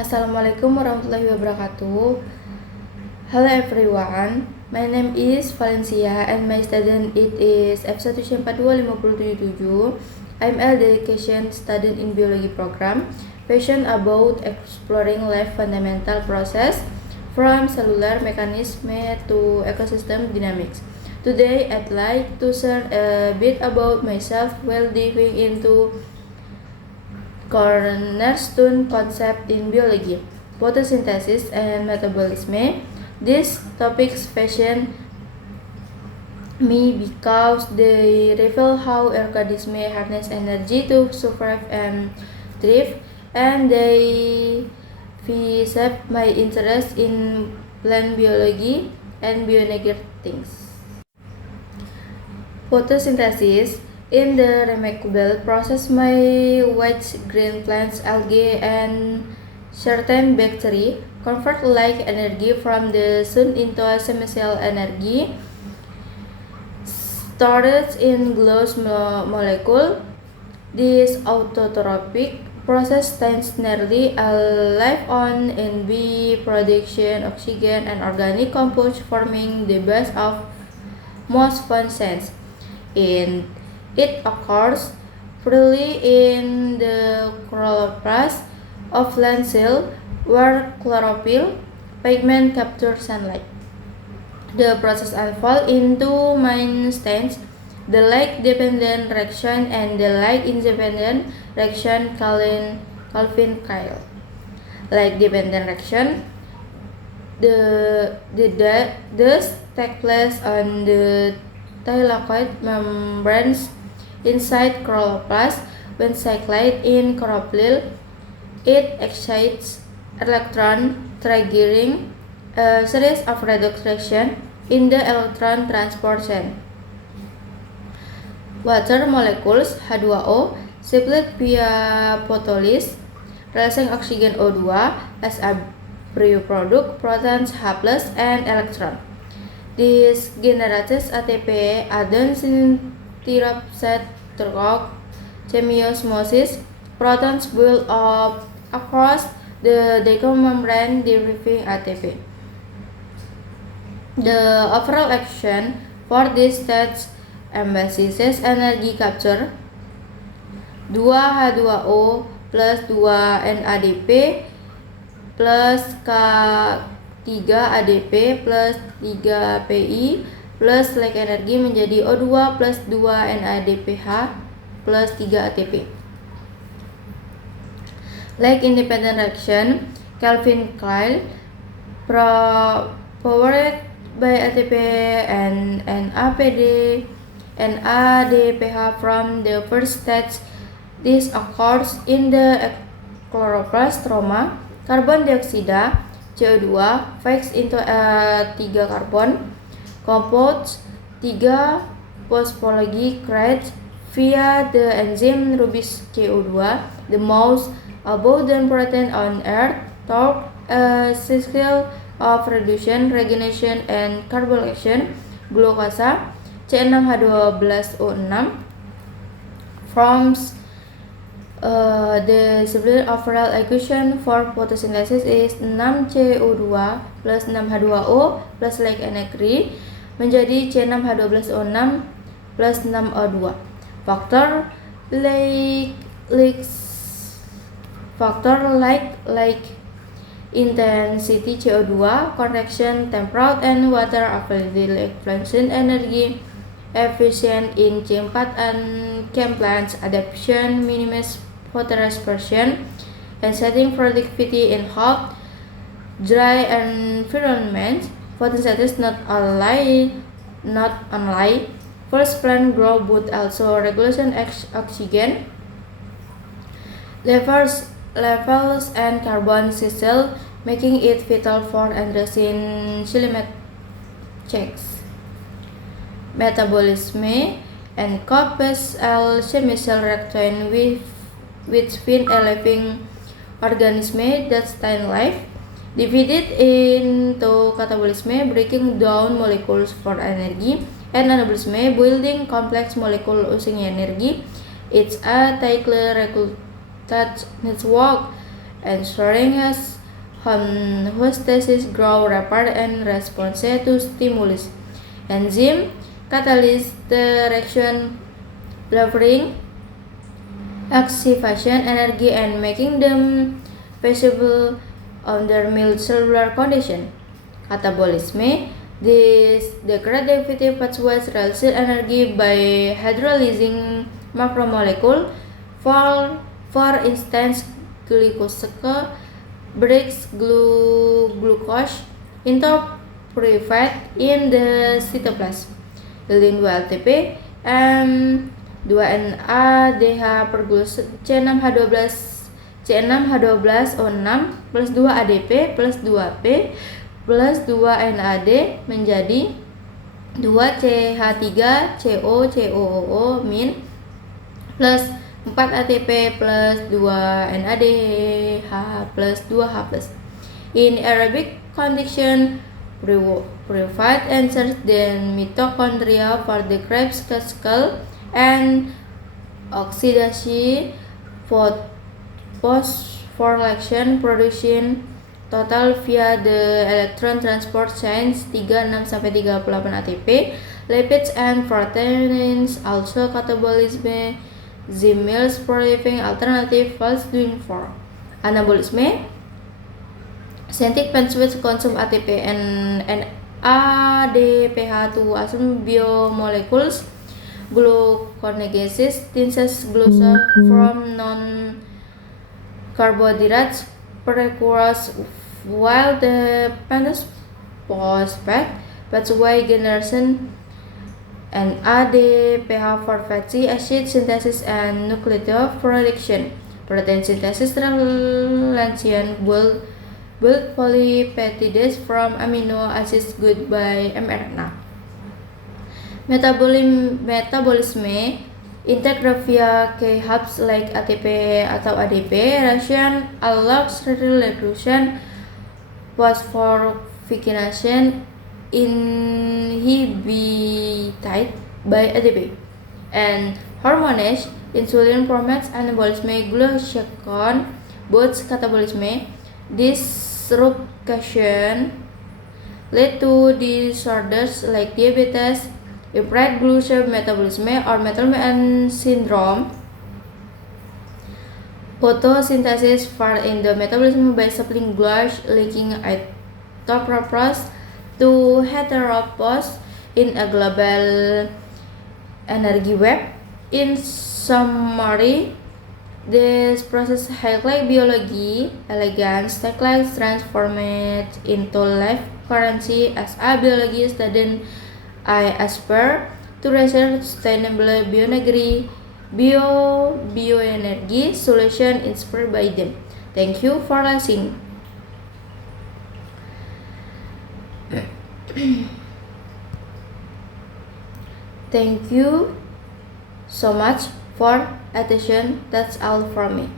Assalamualaikum warahmatullahi wabarakatuh. Hello everyone, my name is Valencia and my student it is F1142577. I'm a dedication student in biology program, passionate about exploring life fundamental process from cellular mechanism to ecosystem dynamics. Today I'd like to share a bit about myself while diving into cornerstone concept in biology, photosynthesis and metabolism. These topics fascinate me because they reveal how organisms harness energy to survive and thrive, and they shape my interest in plant biology and bioenergy things. Photosynthesis. In the remarkable process, my white green plants, algae, and certain bacteria convert light energy from the sun into a semi-cell energy stored in glucose molecule. This autotrophic process tends nearly all life on in bee production oxygen and organic compounds, forming the base of most functions. In It occurs freely in the chloroplast of plant cell, where chlorophyll pigment captures sunlight. The process unfolds into main stages: the light-dependent reaction and the light-independent reaction Calvin-Kyle. Light-dependent reaction, the does take place on the thylakoid membranes inside chloroplast. When cycled in chlorophyll, it excites electron, triggering a series of redox reactions in the electron transport chain. Water molecules H2O split via photolysis, releasing oxygen O2 as a byproduct, protons H+ and electron. This generates ATP, adenosine through chemiosmosis. Protons build up across the dichromatin membrane, deriving ATP. The overall action for this stage emphasizes energy capture. 2H2O plus 2 NADP plus K3ADP plus 3PI plus light energi menjadi O2 plus 2 NADPH plus 3 ATP. Like independent reaction, Calvin-Kyle powered by ATP and NADPH from the first stage. This occurs in the chloroplast stroma. Carbon dioxide CO2 fixed into a 3 carbon compounds 3 phosphology created via the enzyme Rubis CO2, the most abundant protein on Earth, toward a cycle of reduction, regeneration, and carbonylation. Glucose C6H12O6 forms the simple overall equation for photosynthesis is 6CO2 plus 6H2O plus light energy menjadi C6H12O6 plus 6O2. Factor like intensity CO2, convection temperature, and water availability influence energy efficient in C4 and chem plants, adaptation, minimize photodispersion, and setting productivity in hot, dry environments. Photosynthesis not only first plant growth but also regulation oxygen levels and carbon cycle, making it vital for addressing climate change. Metabolism encompasses chemical reaction within a living organism that sustain life. Divided into catabolism, breaking down molecules for energy, and anabolism, building complex molecules using energy. It's a tightly regulated network ensuring homeostasis grow rapid and response to stimulus. Enzyme catalyze the reaction, delivering activation energy and making them feasible under mild cellular condition. Catabolism. This degradative pathways release energy by hydrolyzing macromolecule. For instance, glucose breaks glucose into pyruvate in the cytoplasm, yielding 2 ATP, M2NADH perglucose C6H12O6 plus 2 ADP plus 2P plus 2 NAD menjadi 2 CH3COCOO min plus 4 ATP plus 2 NADH plus 2H+. In aerobic condition, pyruvate enters the mitochondria for the Krebs cycle and oxidation phosphorylation production total via the electron transport chains 36-38 ATP. Lipids and proteins also catabolism. The meals prolific alternative was doing for anabolism. Synthetic pathways consume ATP and ADPH to assume biomolecules. Gluconeogenesis synthesis glucose from non-carbohydrates precursors, while the phosphate pathway generation and ADPH for fatty acid synthesis and nucleotide production. Protein synthesis translation build polypeptides from amino acids good by mRNA. Metabolism integra via key hubs like ATP atau ADP. Ration allows regulation phosphorylation inhibited by ADP and hormones. Insulin promotes anabolism, glucagon boosts catabolism. Disruption lead to disorders like diabetes, impaired glucose metabolism, or Mettler syndrome. Photosynthesis far in the metabolism by supplying glucose, linking heteropause to heteropause in a global energy web. In summary, this process highlights biology elegance, techniques transformed into life currency as a biology student. I aspire to research sustainable bioenergy solution inspired by them. Thank you for listening. Thank you so much for attention. That's all from me.